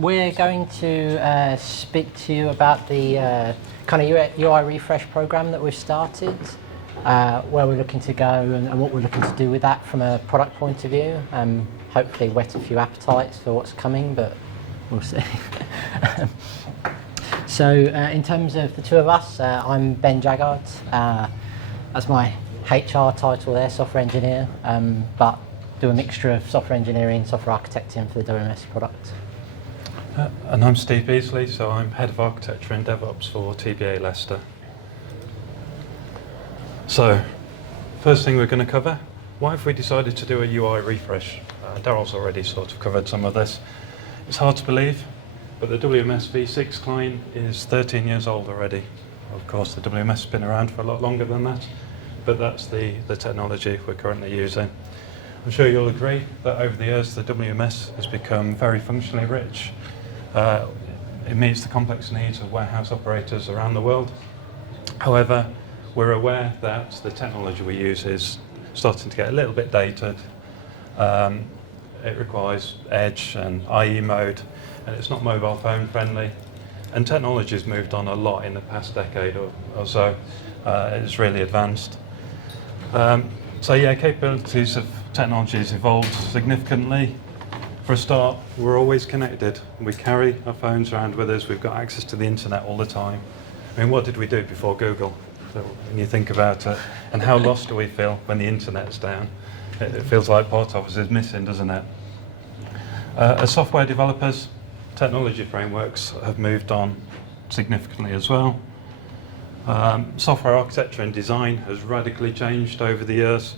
we're going to speak to you about the kind of UI refresh program that we've started, where we're looking to go and what we're looking to do with that from a product point of view. Hopefully whet a few appetites for what's coming, but we'll see. So in terms of the two of us, I'm Ben Jaggard. That's my HR title there, software engineer, but do a mixture of software engineering, software architecting for the WMS product. And I'm Steve Beesley, so I'm Head of Architecture and DevOps for TBA Leicester. So, first thing we're going to cover, why have we decided to do a UI refresh? Daryl's already sort of covered some of this. It's hard to believe, but the WMS v6 client is 13 years old already. Of course, the WMS has been around for a lot longer than that, but that's the technology we're currently using. I'm sure you'll agree that over the years the WMS has become very functionally rich. It meets the complex needs of warehouse operators around the world. However, we're aware that the technology we use is starting to get a little bit dated. It requires Edge and IE mode, and it's not mobile phone friendly. And technology has moved on a lot in the past decade or so. It's really advanced. So yeah, capabilities of technology has evolved significantly. For a start, we're always connected. We carry our phones around with us. We've got access to the internet all the time. I mean, what did we do before Google? So when you think about it, and how lost do we feel when the internet's down? It feels like part of us is missing, doesn't it? As software developers, technology frameworks have moved on significantly as well. Software architecture and design has radically changed over the years,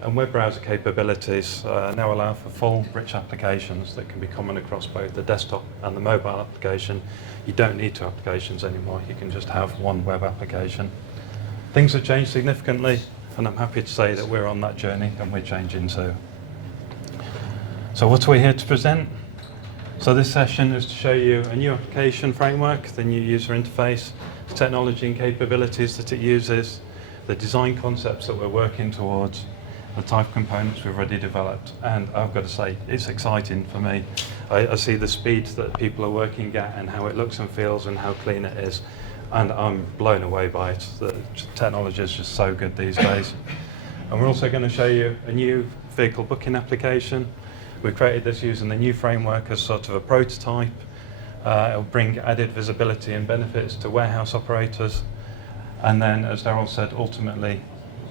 and web browser capabilities now allow for full, rich applications that can be common across both the desktop and the mobile application. You don't need two applications anymore, you can just have one web application. Things have changed significantly, and I'm happy to say that we're on that journey and we're changing too. So what are we here to present? So this session is to show you a new application framework, the new user interface, the technology and capabilities that it uses, the design concepts that we're working towards, the type of components we've already developed. And I've got to say, it's exciting for me. I see the speed that people are working at and how it looks and feels and how clean it is. And I'm blown away by it. The technology is just so good these days. And we're also going to show you a new vehicle booking application. We created this using the new framework as sort of a prototype. It'll bring added visibility and benefits to warehouse operators. And then, as Daryl said, ultimately,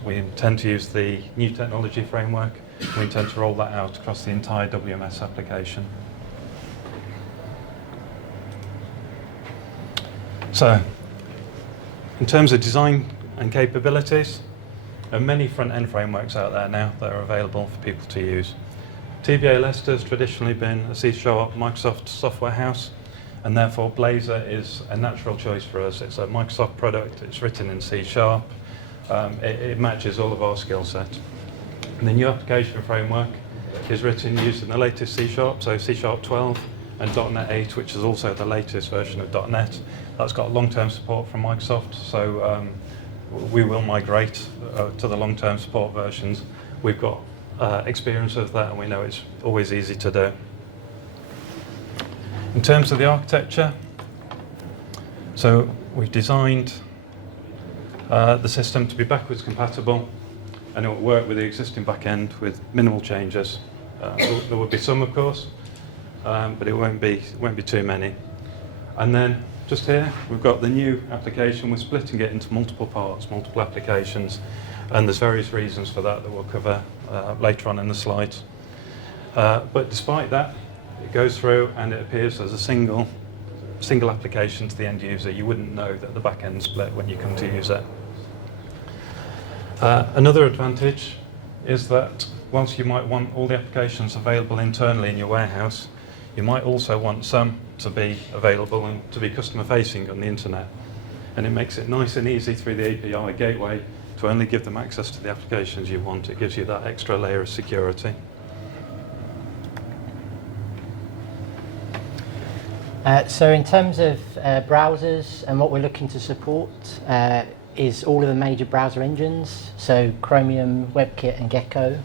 we intend to use the new technology framework. We intend to roll that out across the entire WMS application. So, in terms of design and capabilities, there are many front-end frameworks out there now that are available for people to use. TBA Leicester has traditionally been a C# Microsoft software house, and therefore Blazor is a natural choice for us. It's a Microsoft product, it's written in C#, it matches all of our skill set. And the new application framework is written using the latest C#, so C# 12 and .NET 8, which is also the latest version of .NET. That's got long-term support from Microsoft, so we will migrate to the long-term support versions. We've got experience of that, and we know it's always easy to do. In terms of the architecture, so we've designed the system to be backwards compatible, and it will work with the existing backend with minimal changes. There will be some, of course, but it won't be too many. And then just here, we've got the new application. We're splitting it into multiple parts, multiple applications, and there's various reasons for that we'll cover later on in the slides. But despite that, it goes through and it appears as a single application to the end user. You wouldn't know that the back end split when you come to use it. Another advantage is that whilst you might want all the applications available internally in your warehouse, you might also want some to be available and to be customer facing on the internet. And it makes it nice and easy through the API gateway to only give them access to the applications you want. It gives you that extra layer of security. So in terms of browsers and what we're looking to support is all of the major browser engines, so Chromium, WebKit and Gecko.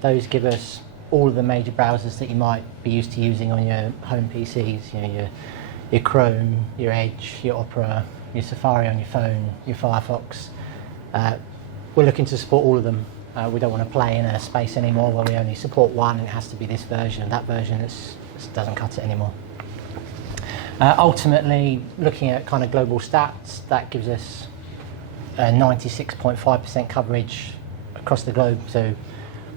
Those give us all of the major browsers that you might be used to using on your home PCs, your Chrome, your Edge, your Opera, your Safari on your phone, your Firefox. We're looking to support all of them. We don't want to play in a space anymore where we only support one and it has to be this version, that version. It doesn't cut it anymore. Ultimately, looking at kind of global stats, that gives us 96.5% coverage across the globe. So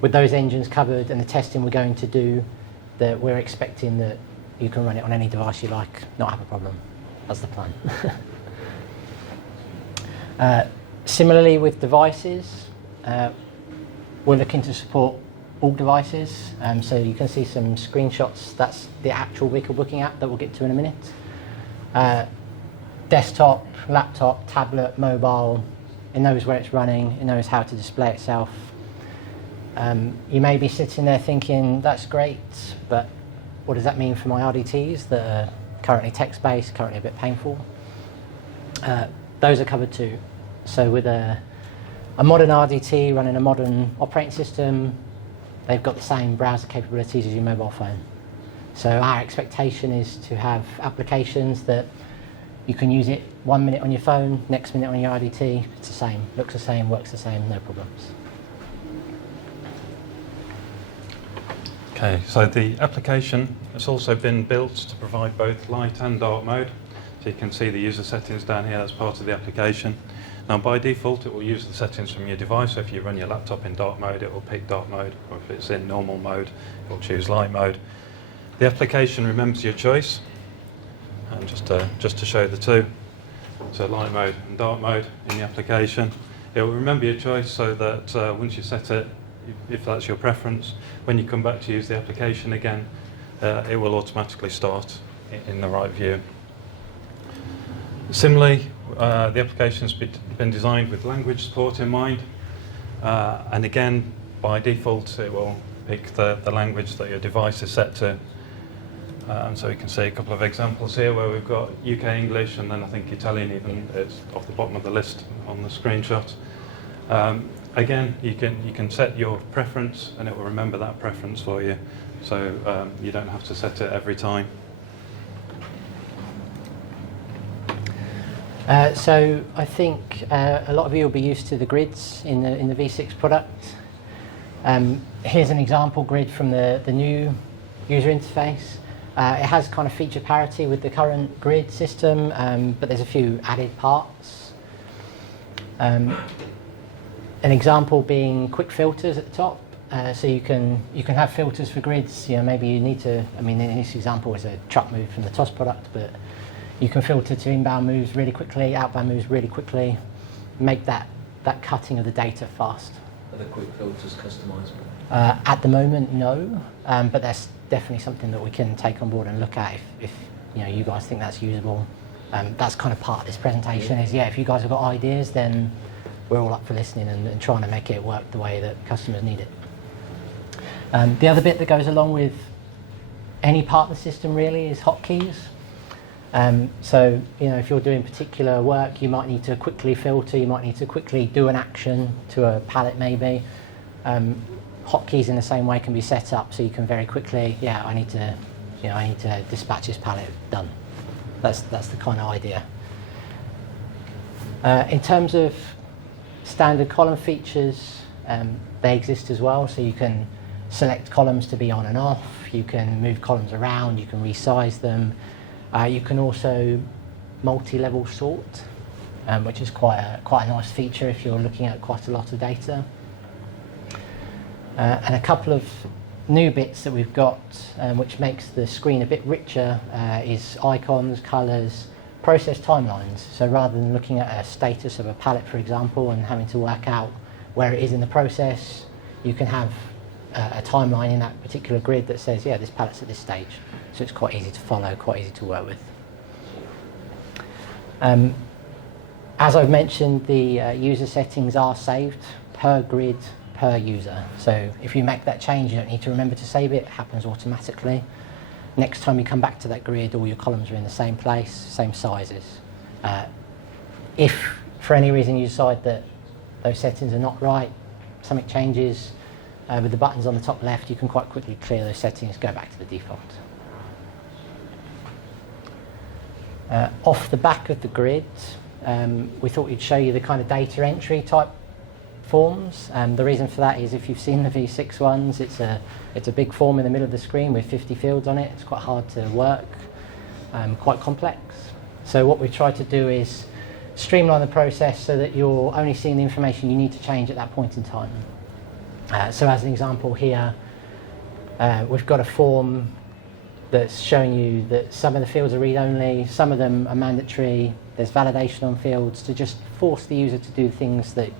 with those engines covered and the testing we're going to do, that we're expecting that you can run it on any device you like, not have a problem. That's the plan. Similarly with devices, we're looking to support all devices. So you can see some screenshots. That's the actual vehicle booking app that we'll get to in a minute. Desktop, laptop, tablet, mobile, it knows where it's running, it knows how to display itself. You may be sitting there thinking, that's great, but what does that mean for my RDTs that are currently text-based, currently a bit painful? Those are covered too. So with a modern RDT running a modern operating system, they've got the same browser capabilities as your mobile phone. So our expectation is to have applications that you can use it 1 minute on your phone, next minute on your RDT, it's the same, looks the same, works the same, no problems. Okay, so the application has also been built to provide both light and dark mode. So you can see the user settings down here as part of the application. Now by default it will use the settings from your device, so if you run your laptop in dark mode it will pick dark mode, or if it's in normal mode it will choose light mode. The application remembers your choice, and just to show the two, so light mode and dark mode in the application. It will remember your choice so that once you set it, if that's your preference, when you come back to use the application again, it will automatically start in the right view. Similarly, the application's been designed with language support in mind, and again, by default, it will pick the language that your device is set to. So you can see a couple of examples here where we've got UK English, and then I think Italian even is off the bottom of the list on the screenshot. Again, you can set your preference, and it will remember that preference for you, so you don't have to set it every time. So I think a lot of you will be used to the grids in the V6 product. Here's an example grid from the new user interface. It has kind of feature parity with the current grid system, but there's a few added parts. An example being quick filters at the top. So you can have filters for grids. You know, maybe you need to. I mean, in this example is a truck move from the TOS product, but you can filter to inbound moves really quickly, outbound moves really quickly, make that cutting of the data fast. Are the quick filters customizable? At the moment, no, but that's definitely something that we can take on board and look at if you guys think that's usable. That's kind of part of this presentation. Is if you guys have got ideas, then we're all up for listening and trying to make it work the way that customers need it. The other bit that goes along with any part of the system really is hotkeys. So if you're doing particular work, you might need to quickly filter, you might need to quickly do an action to a palette maybe. Hotkeys in the same way can be set up so you can very quickly, I need to dispatch this palette, done. That's the kind of idea. In terms of standard column features, they exist as well, so you can select columns to be on and off, you can move columns around, you can resize them. You can also multi-level sort, which is quite a nice feature if you're looking at quite a lot of data. And a couple of new bits that we've got, which makes the screen a bit richer, is icons, colours, process timelines. So rather than looking at a status of a palette, for example, and having to work out where it is in the process, you can have a timeline in that particular grid that says, this palette's at this stage. So it's quite easy to follow, quite easy to work with. As I've mentioned, the user settings are saved per grid, per user. So if you make that change, you don't need to remember to save it, it happens automatically. Next time you come back to that grid, all your columns are in the same place, same sizes. If for any reason you decide that those settings are not right, something changes, with the buttons on the top left, you can quite quickly clear those settings, go back to the default. Off the back of the grid, we thought we'd show you the kind of data entry type forms. The reason for that is if you've seen the V6 ones, it's a big form in the middle of the screen with 50 fields on it. It's quite hard to work, quite complex. So what we tried to do is streamline the process so that you're only seeing the information you need to change at that point in time. So as an example here, we've got a form that's showing you that some of the fields are read-only, some of them are mandatory. There's validation on fields to just force the user to do things that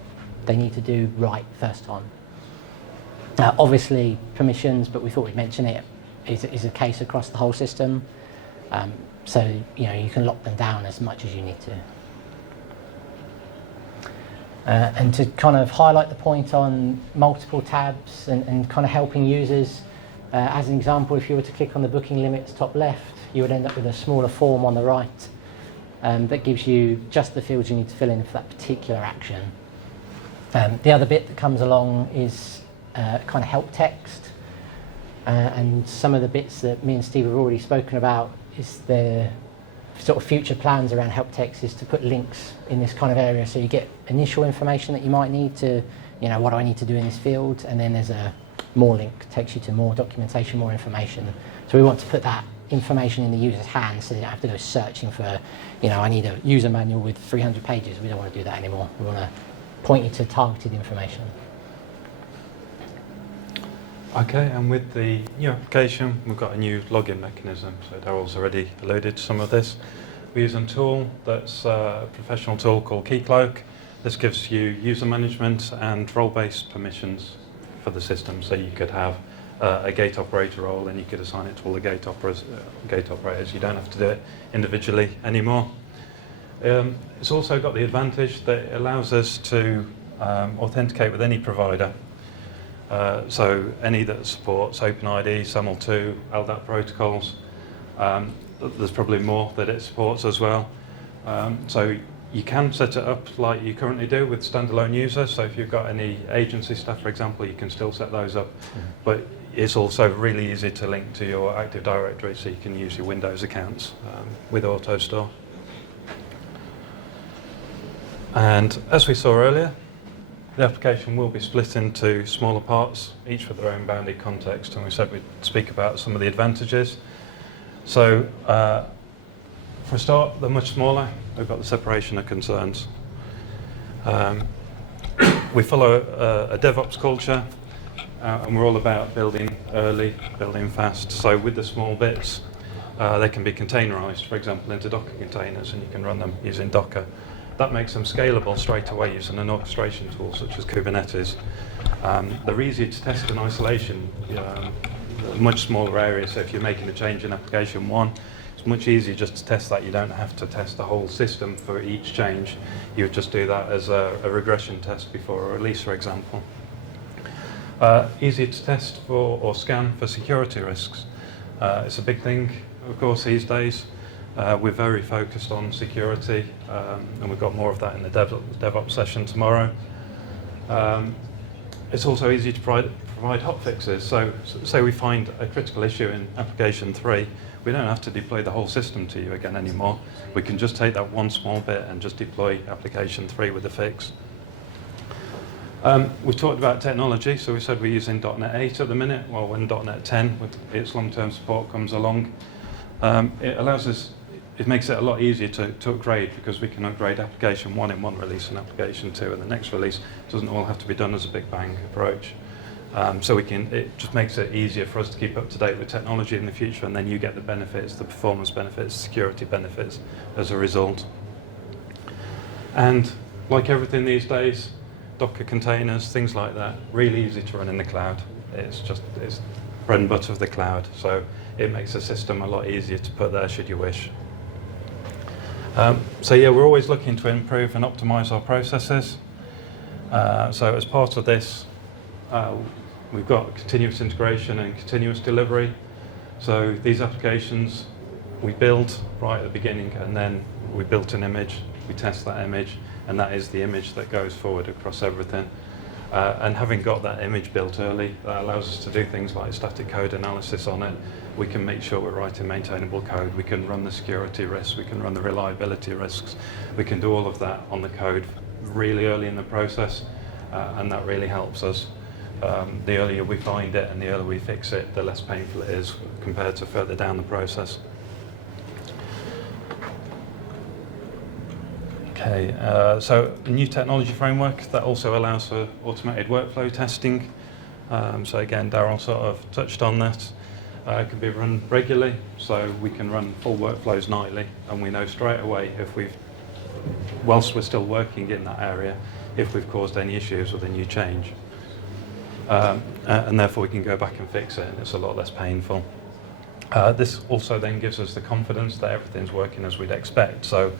they need to do right first time. Obviously permissions, but we thought we'd mention it, is a case across the whole system. So you can lock them down as much as you need to. And to kind of highlight the point on multiple tabs and kind of helping users, as an example, if you were to click on the booking limits top left, you would end up with a smaller form on the right that gives you just the fields you need to fill in for that particular action. The other bit that comes along is kind of help text, and some of the bits that me and Steve have already spoken about is the sort of future plans around help text is to put links in this kind of area, so you get initial information that you might need to, what do I need to do in this field, and then there's a more link, takes you to more documentation, more information. So we want to put that information in the user's hands so they don't have to go searching for, I need a user manual with 300 pages. We don't want to do that anymore. We want to point you to targeted information. Okay, and with the new application, we've got a new login mechanism. So Daryl's already alluded to some of this. We use a tool that's a professional tool called Keycloak. This gives you user management and role-based permissions for the system. So you could have a gate operator role, and you could assign it to all the gate operators. You don't have to do it individually anymore. It's also got the advantage that it allows us to authenticate with any provider. So any that supports OpenID, SAML2, LDAP protocols. There's probably more that it supports as well. So you can set it up like you currently do with standalone users. So if you've got any agency stuff, for example, you can still set those up. But it's also really easy to link to your Active Directory, so you can use your Windows accounts with AutoStore. And as we saw earlier, the application will be split into smaller parts, each with their own bounded context, and we said we'd speak about some of the advantages. So for a start, they're much smaller. We've got the separation of concerns. We follow a DevOps culture, and we're all about building early, building fast. So with the small bits, they can be containerized, for example, into Docker containers, and you can run them using Docker. That makes them scalable straight away using an orchestration tool such as Kubernetes. They're easier to test in isolation, much smaller areas. So if you're making a change in application 1, it's much easier just to test that. You don't have to test the whole system for each change. You would just do that as a regression test before a release, for example. Easier to test for or scan for security risks. It's a big thing, of course, these days. We're very focused on security, and we've got more of that in the DevOps session tomorrow. It's also easy to provide hotfixes. So say we find a critical issue in application 3, we don't have to deploy the whole system to you again anymore. We can just take that one small bit and just deploy application 3 with the fix. We've talked about technology, so we said we're using .NET 8 at the minute. Well, when .NET 10 with its long-term support comes along, it makes it a lot easier to upgrade, because we can upgrade application 1 in one release and application 2 in the next release. It doesn't all have to be done as a big bang approach. So it just makes it easier for us to keep up to date with technology in the future, and then you get the benefits, the performance benefits, security benefits as a result. And like everything these days, Docker containers, things like that, really easy to run in the cloud. It's bread and butter of the cloud. So it makes the system a lot easier to put there should you wish. So yeah, we're always looking to improve and optimize our processes. So as part of this, we've got continuous integration and continuous delivery. So these applications we build right at the beginning, and then we built an image, we test that image, and that is the image that goes forward across everything. And having got that image built early, that allows us to do things like static code analysis on it. We can make sure we're writing maintainable code. We can run the security risks. We can run the reliability risks. We can do all of that on the code really early in the process, and that really helps us. The earlier we find it and the earlier we fix it, the less painful it is compared to further down the process. Okay, so a new technology framework that also allows for automated workflow testing. So again, Darryl sort of touched on that. It can be run regularly, so we can run full workflows nightly, and we know straight away if whilst we're still working in that area, if we've caused any issues with a new change. And therefore we can go back and fix it, and it's a lot less painful. This also then gives us the confidence that everything's working as we'd expect. So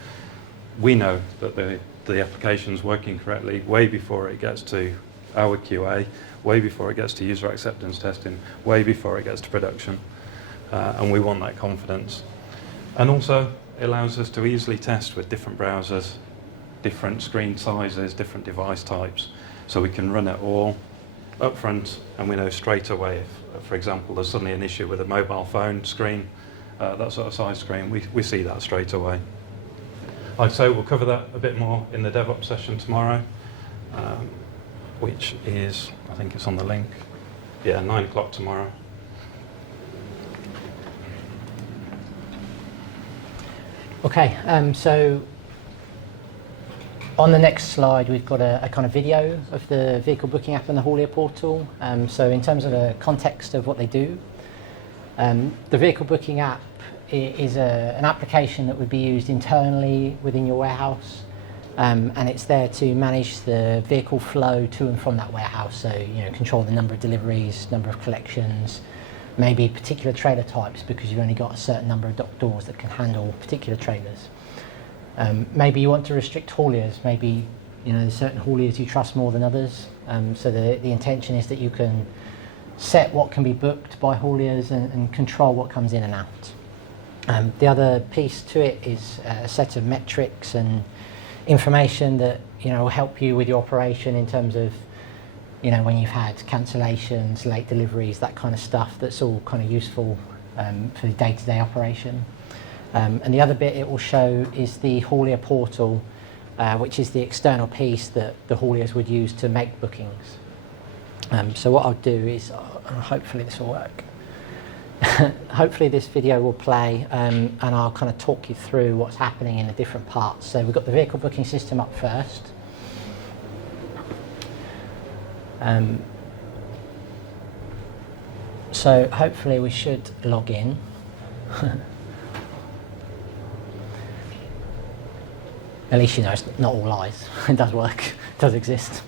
we know that the application's working correctly way before it gets to our QA, way before it gets to user acceptance testing, way before it gets to production. And we want that confidence. And also, it allows us to easily test with different browsers, different screen sizes, different device types. So we can run it all up front, and we know straight away if, for example, there's suddenly an issue with a mobile phone screen, that sort of size screen, we see that straight away. Like I say, we'll cover that a bit more in the DevOps session tomorrow, which is, I think it's on the link, yeah, 9 o'clock tomorrow. Okay, so on the next slide we've got a kind of video of the vehicle booking app and the Haulier portal. So in terms of a context of what they do, the vehicle booking app is an application that would be used internally within your warehouse, and it's there to manage the vehicle flow to and from that warehouse. So control the number of deliveries, number of collections, maybe particular trailer types because you've only got a certain number of dock doors that can handle particular trailers. Maybe you want to restrict hauliers. Maybe there's certain hauliers you trust more than others. So the intention is that you can set what can be booked by hauliers and control what comes in and out. The other piece to it is a set of metrics and information that will help you with your operation in terms of when you've had cancellations, late deliveries, that kind of stuff. That's all kind of useful for the day-to-day operation. And the other bit it will show is the Haulier portal, which is the external piece that the hauliers would use to make bookings. So what I'll do is, hopefully this will work. Hopefully this video will play, and I'll kind of talk you through what's happening in the different parts. So we've got the vehicle booking system up first. So hopefully we should log in. At least it's not all lies. It does work, it does exist.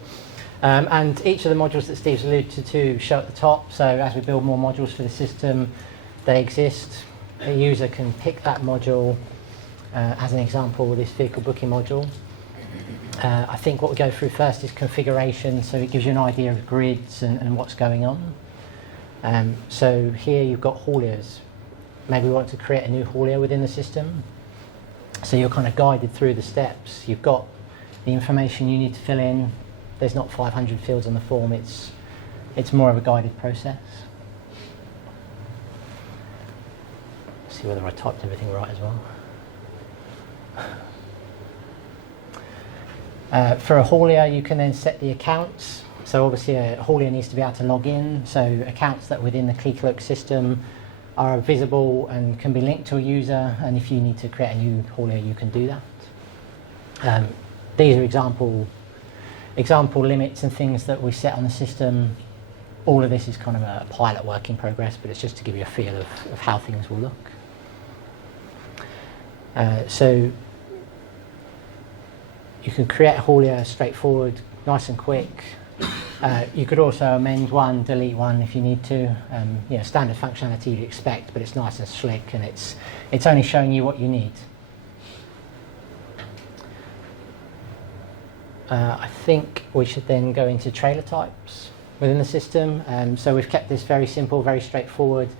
And each of the modules that Steve's alluded to show at the top. So as we build more modules for the system, they exist. A user can pick that module, as an example with this vehicle booking module. I think what we go through first is configuration, so it gives you an idea of grids and what's going on. So here you've got hauliers. Maybe we want to create a new haulier within the system. So you're kind of guided through the steps. You've got the information you need to fill in. There's not 500 fields on the form, it's more of a guided process. See whether I typed everything right as well. For a haulier, you can then set the accounts. So obviously a haulier needs to be able to log in, so accounts that within the Keycloak system are visible and can be linked to a user, and if you need to create a new haulier, you can do that. These are example limits and things that we set on the system. All of this is kind of a pilot work in progress, but it's just to give you a feel of how things will look. So you can create a haulier straightforward, nice and quick. You could also amend one, delete one if you need to. Standard functionality you'd expect, but it's nice and slick, and it's only showing you what you need. I think we should then go into trailer types within the system. So we've kept this very simple, very straightforward.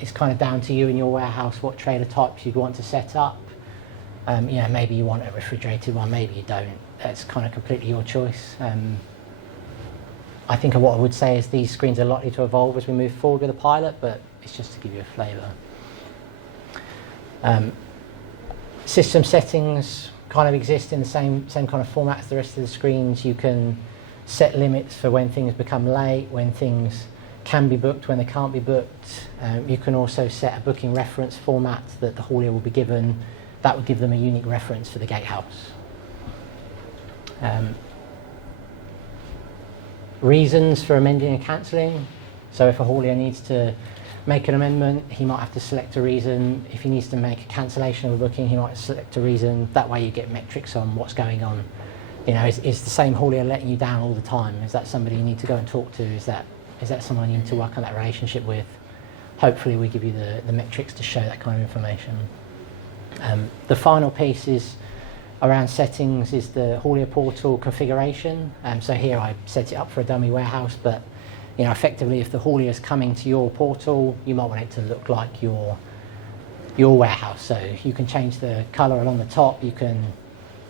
It's kind of down to you in your warehouse what trailer types you'd want to set up. Maybe you want a refrigerated one, maybe you don't. That's kind of completely your choice. I think what I would say is these screens are likely to evolve as we move forward with the pilot, but it's just to give you a flavour. System settings kind of exist in the same kind of format as the rest of the screens. You can set limits for when things become late, when things can be booked, when they can't be booked. You can also set a booking reference format that the haulier will be given. That would give them a unique reference for the gatehouse. Reasons for amending and cancelling. So if a haulier needs to make an amendment, he might have to select a reason. If he needs to make a cancellation of a booking, he might select a reason. That way you get metrics on what's going on. You know, is the same haulier letting you down all the time? Is that somebody you need to go and talk to? Is that someone you need to work on that relationship with? Hopefully we give you the metrics to show that kind of information. The final piece is around settings is the haulier portal configuration. So here I set it up for a dummy warehouse, but you know, effectively if the haulier is coming to your portal, you might want it to look like your warehouse. So you can change the colour along the top, you can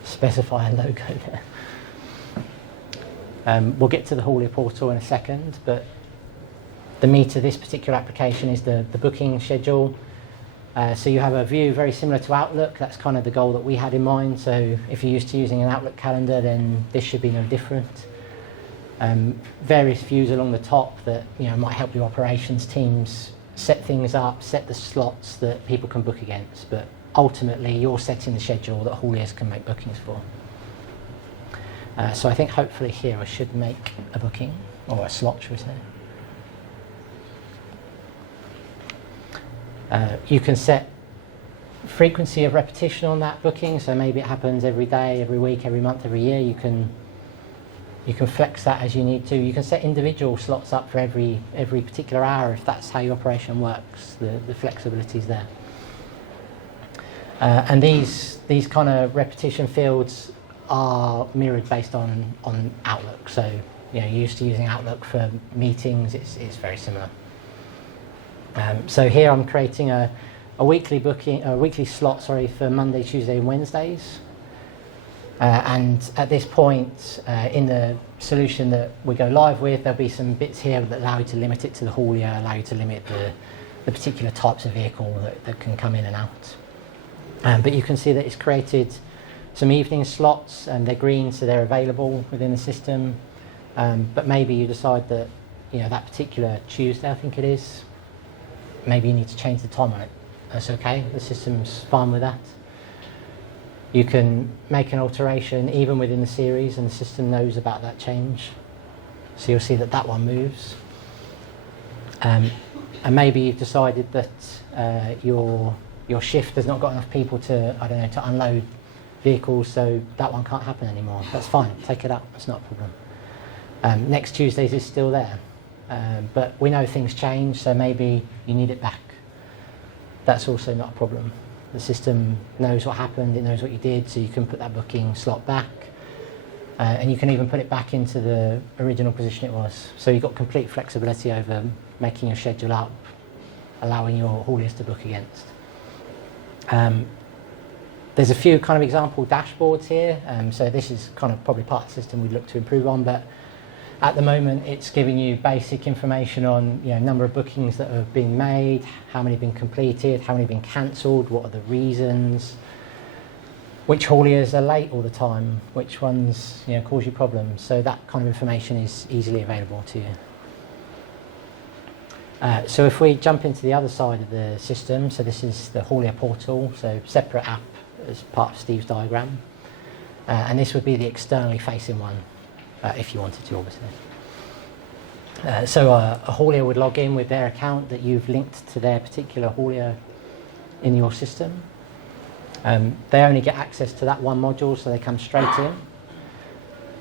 specify a logo there. We'll get to the haulier portal in a second, but the meat of this particular application is the booking schedule. So you have a view very similar to Outlook. That's kind of the goal that we had in mind. So if you're used to using an Outlook calendar, then this should be no different. Various views along the top that might help your operations teams set things up, set the slots that people can book against. But ultimately, you're setting the schedule that hauliers can make bookings for. So I think hopefully here I should make a booking, or a slot, should we say. You can set frequency of repetition on that booking, so maybe it happens every day, every week, every month, every year. You can flex that as you need to. You can set individual slots up for every particular hour if that's how your operation works. The flexibility is there. And these kind of repetition fields are mirrored based on Outlook. So you're used to using Outlook for meetings. It's very similar. So here I'm creating a weekly slot for Monday, Tuesday, and Wednesdays. And at this point, in the solution that we go live with, there'll be some bits here that allow you to limit it to the haulier, allow you to limit the particular types of vehicle that can come in and out. But you can see that it's created some evening slots, and they're green, so they're available within the system. But maybe you decide that that particular Tuesday, I think it is, maybe you need to change the time on it. That's okay. The system's fine with that. You can make an alteration even within the series, and the system knows about that change. So you'll see that one moves. And maybe you've decided that your shift has not got enough people to unload vehicles, so that one can't happen anymore. That's fine. Take it out. That's not a problem. Next Tuesdays is still there. But we know things change, so maybe you need it back. That's also not a problem. The system knows what happened, it knows what you did, so you can put that booking slot back. And you can even put it back into the original position it was. So you've got complete flexibility over making your schedule up, allowing your hauliers to book against. There's a few kind of example dashboards here. So this is kind of probably part of the system we'd look to improve on, but at the moment it's giving you basic information on number of bookings that have been made, how many have been completed, how many have been cancelled, what are the reasons, which hauliers are late all the time, which ones cause you problems. So that kind of information is easily available to you. So if we jump into the other side of the system, so this is the haulier portal, so separate app as part of Steve's diagram. And this would be the externally facing one. If you wanted to, obviously. So a haulier would log in with their account that you've linked to their particular haulier in your system. They only get access to that one module, so they come straight in.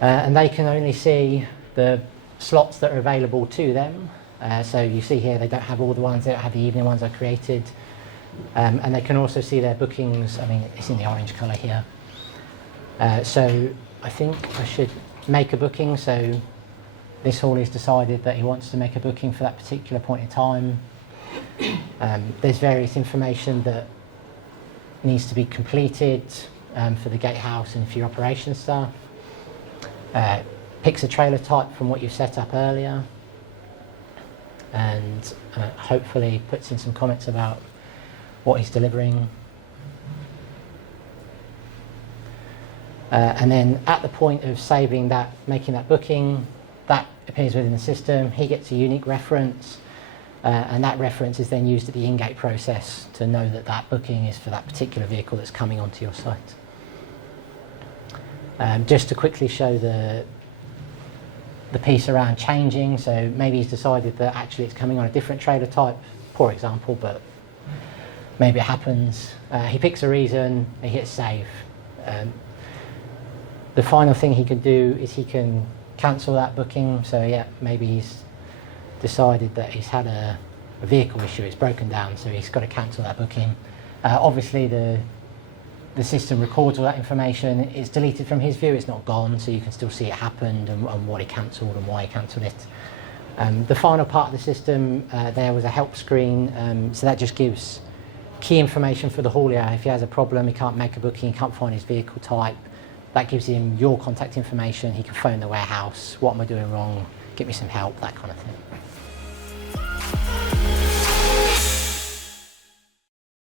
And they can only see the slots that are available to them. So you see here they don't have all the ones, they don't have the evening ones I created. And they can also see their bookings. I mean, it's in the orange colour here. So I think I should make a booking. So this haulier's decided that he wants to make a booking for that particular point in time. There's various information that needs to be completed for the gatehouse and for your operations staff. picks a trailer type from what you set up earlier, and hopefully puts in some comments about what he's delivering. And then at the point of saving that, making that booking, that appears within the system. He gets a unique reference, and that reference is then used at the in-gate process to know that that booking is for that particular vehicle that's coming onto your site. Just to quickly show the piece around changing, so maybe he's decided that actually it's coming on a different trailer type, poor example, but maybe it happens. He picks a reason, he hits save. The final thing he can do is he can cancel that booking. So yeah, maybe he's decided that he's had a vehicle issue, it's broken down, so he's got to cancel that booking. Obviously the system records all that information. It's deleted from his view, it's not gone, so you can still see it happened and what he cancelled and why he cancelled it. The final part of the system, there was a help screen, so that just gives key information for the haulier. If he has a problem, he can't make a booking, he can't find his vehicle type, that gives him your contact information. He can phone the warehouse, what am I doing wrong, get me some help, that kind of thing.